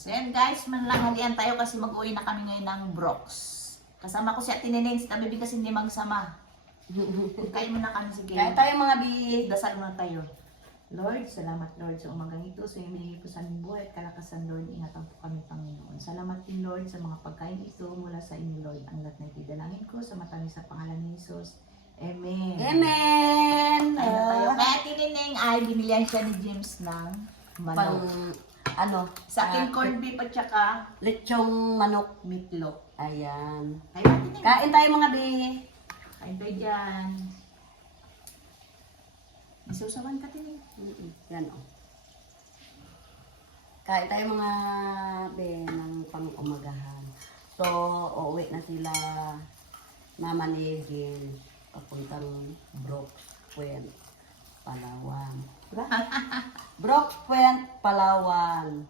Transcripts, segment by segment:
So yan guys, manlanghalian tayo kasi mag-uwi na kami ngayon ng Brox. Kasama ko si Ate Neneng, si Tabibig kasi hindi magsama. Kain muna kami sa Kaya tayo mga bi. Dasal muna tayo. Lord, salamat Lord sa umagang ito. Sa iyong binigay po sa aming buhay at kalakasan Lord, ingatan po kami Panginoon. Salamat din Lord sa mga pagkain ito mula sa inyo Lord. Ang lahat na itidalangin ko sa matamis sa pangalan ni Jesus. Amen. Amen. Kain na tayo. Kaya Ate Neneng ay binilihan siya ni James ng Pang, manok. ano? Sa akin corned beef at saka Lechong manok. meatloaf. Ayan. Kain Ate Neneng. Kain tayo mga bi. Kain tayo dyan. May sausawan ka Ate Neneng. Yan o. Kain tayo mga bi ng pang-umagahan. So, uuwi na sila Mama ni Jin papuntang Brook Point, Palawan. Brook Point, Palawan.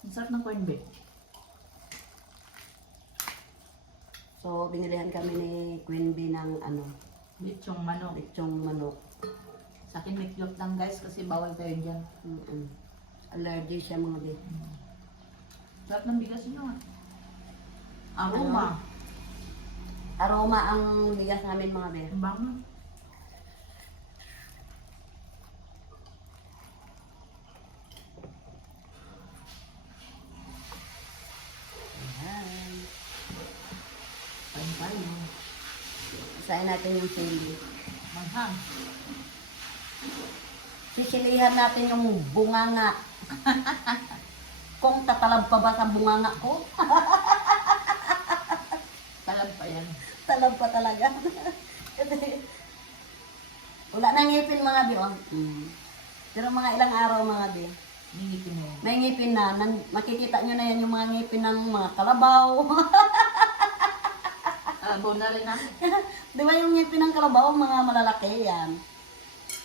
Ang sarap ng corned beef. So, binilihan kami ni Queen Bee ng ano, Lechong manok. lechong manok. Sa akin meatloaf lang guys kasi bawal tayo dyan. Allergy siya mga bi. Sarap ng bigas nyo ah. Aroma. Aroma ang bigas namin mga bi. Ang bango. Ayan. Kain tayo. Isain natin yung sili. Manghang. Sisilihan natin yung bunganga. Kung tatalab pa ba sa bunganga ko? Talab pa yan. Talab pa talaga. Wala nang ngipin mga bi. Oh. Pero mga ilang araw mga bi. Ningipin mo yan. May ngipin na. Makikita nyo na yan yung mga ngipin ng mga kalabaw. Alabaw na rin ah. Di ba yung ngipin ng kalabaw, mga malalaki yan.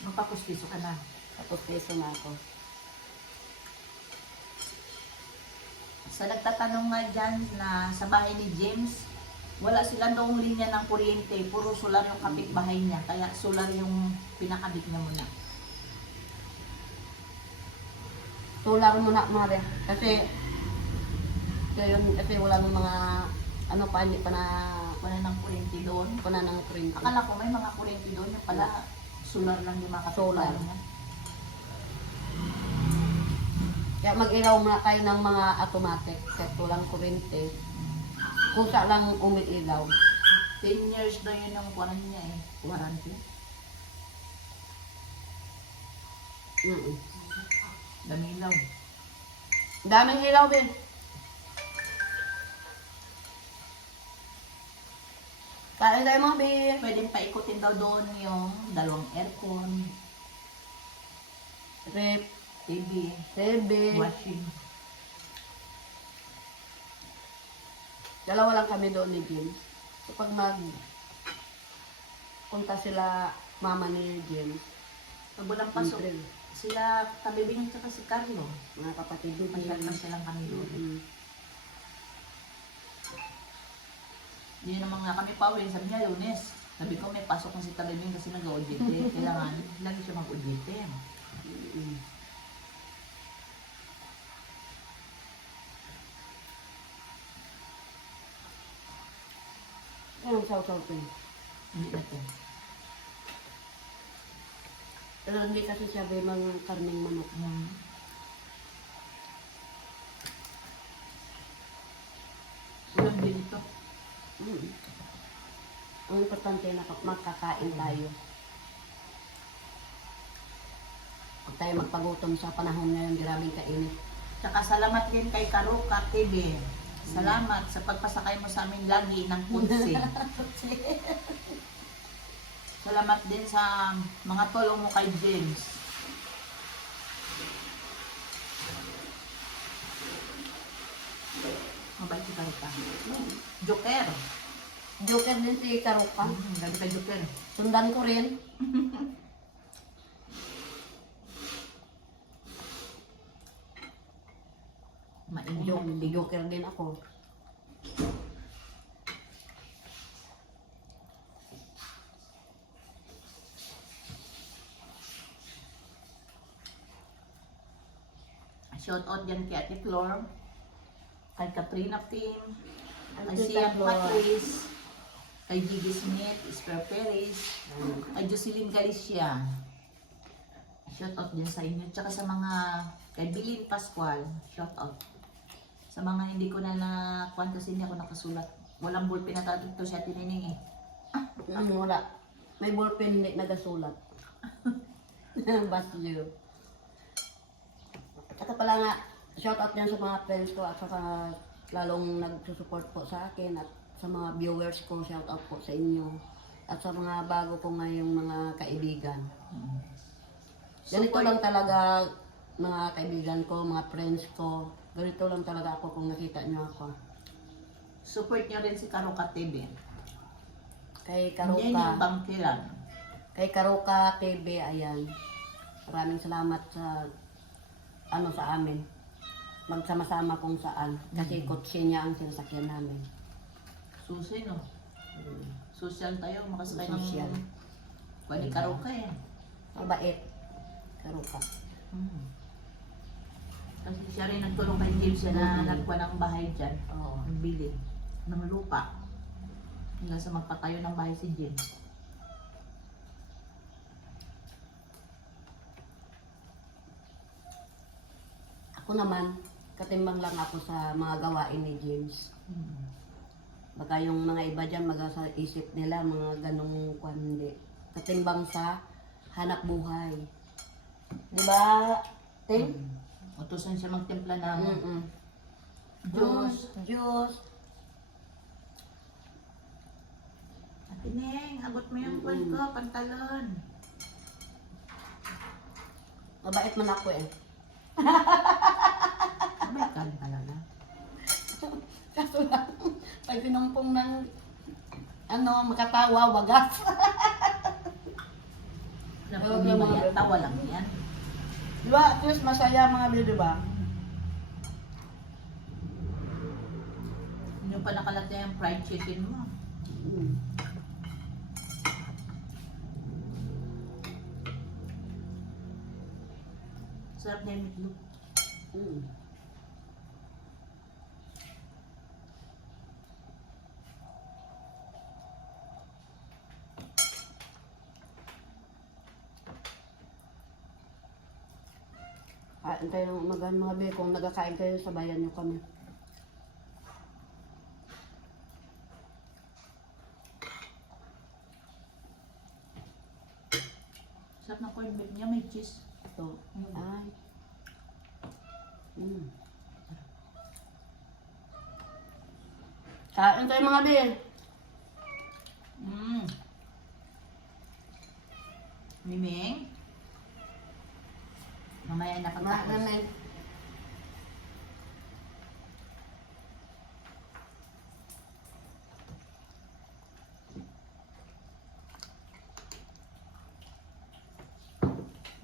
Magpapuspiso ka na. Tapos peso na ako. Sa nagtatanong nga dyan na sa bahay ni James, wala sila noong linya ng kuryente. Puro solar yung kapitbahay niya. Kaya solar yung pinakabit niya muna. Tular mo na mga be. Kasi wala ng mga ano pa, hindi pa na Wala ng kuryente doon. kuna ng print. Akala ko may mga kuryente doon. Yung pala, solar lang yung mga kapitbahay Solar. niya. Kaya mag-ilaw muna tayo ng mga automatic. Kasi walang kuryente. Kusa lang umiilaw. 10 years na yun ang kuwan niya eh. Warranty. Damilaw. Daming ilaw din. Kain tayo mga be. Pwedeng paikutin daw doon yung dalawang aircon, Rep, TV, TV. washing. Dalawa lang kami doon ni Jim. So pag punta sila mama ni Jim, Pag walang pasok, sila Tabibing at si Carlo. mga kapatid ni Jim. Magkakasya lang kami doon. Yun naman nga kami pa uwi. Sabi niya, Lunes. Sabi ko, may pasok na si Tabibing kasi nag-audite. Kailangan, lagi siya mag-audite. Ayun, saw-saw ko yun. Hindi na to. Pero hindi kasi siya ba mga karning manok. Ulam din ito. Ang importante na makakain tayo. Huwag tayo magpagutom sa panahon ngayon, grabing kainit. Tsaka salamat din kay Karuka TV. Salamat sa pagpasakay mo sa amin lagi ng kutsi. Salamat din sa mga tulong mo kay James. Mabait si Karuka. Joker. Joker din si Karuka. Gabi ka Joker. Sundan ko rin. Mainit. Joker din ako. Shout out dyan kay Ate Flor, kay Katrina Pim, kay Ate Sian Flor. Patrice, kay Gigi Smith, Esper Perez, kay Jocelyn Galicia. Shout out din sa inyo. Tsaka sa mga kay Bilin Pascual, shout out. Sa mga hindi ko na kasi hindi ako nakasulat. Walang ballpen na to siya tinining eh. Wala. May ballpen hindi nagasulat. Basyo. At saka pala nga, shout out din sa mga friends ko at saka lalong nagsusupport po sa akin at sa mga viewers ko, shout out po sa inyo. At sa mga bago ko ngayong mga kaibigan. Ganito lang talaga mga kaibigan ko, mga friends ko. Ganito lang talaga ako kung nakita niyo ako. Support nyo rin si Karuka TV. Kay Hindi yung Karuka, bangkilan. kay Karuka TV, ayan. Maraming salamat sa sa amin. Magsama-sama kung saan. Kasi kotse niya ang sinasakyan namin. Susi no. Social tayo, makasakay ng Social. Kuwani Karuka eh. Mabait. Karuka. Kasi siya rin nagtulong kay James siya na nagkuha ng bahay dyan. Oo. Nagbili ng lupa. Hanggang sa magpatayo ng bahay si James. Ako naman, katimbang lang ako sa mga gawain ni James. Baka yung mga iba dyan, sa isip nila, mga ganong hindi. Katimbang sa hanap buhay. Di ba, Ting? Utusan siya magtimpla ng Diyos. Diyos. Ate Neng, abot mo yung kwan ko, pantalon. Mabait man ako eh. May kan talaga. Kaso lang, pag pinumpong ng makatawa, wagas. Hindi ba yan? Tawa lang yan. Di ba, at least masaya mga bili, di ba? Hindi pa nakalat na yung fried chicken mo. Sarap na yung meatloaf. Kain kayo ng umagaan mga bili. Kung nagkakain kayo, sabayan nyo kami. Sarap na corned beef niya, may cheese. Ito. Ay. Kain kayo mga bili. Miming. Mamaya na pagkakos. Namin.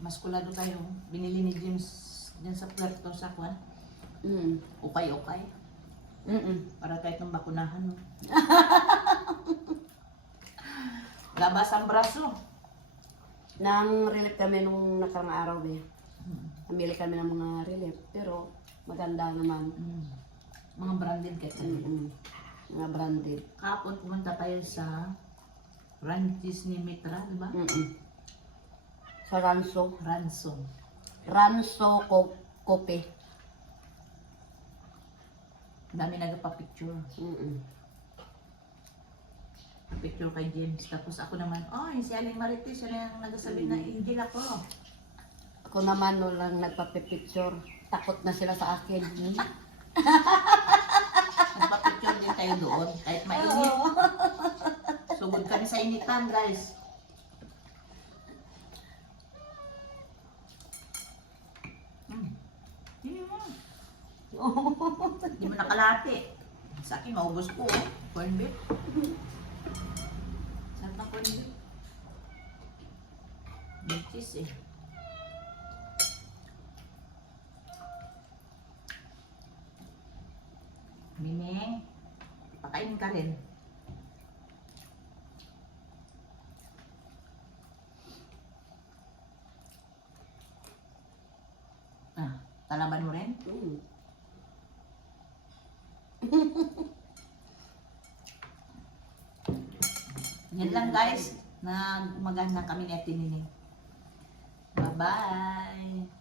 Maskulado tayo. Binili ni James dyan sa Puerto sa kwan. Ukay-ukay. Para kahit ng bakunahan. No? Labas ang braso. Nang relief kami nung nakarang araw eh. Namili kami ng mga relief. Pero maganda naman. Mga branded kayo. Mga branded. Kapon pumunta tayo sa ranches ni Mitra, di ba? Sa Ranso. Ransom. Ranso Kope. Dami nagpa-picture. Picture kay James. Tapos ako naman, si Aling Marites, siya na nagsasabi na angel ako. Ako naman no lang nagpa-picture. Takot na sila sa akin. Nagpa-picture din tayo doon, kahit mainit. Sugod kami sa initan, guys. Hindi mo nakalati. Sa akin, maubos ko, corn beef. Sarap ng corn beef. May cheese eh. Mimeng, pakainin ka rin. Talaban mo rin? Yan lang guys, na maganda kami ni Ate Nining. Bye-bye!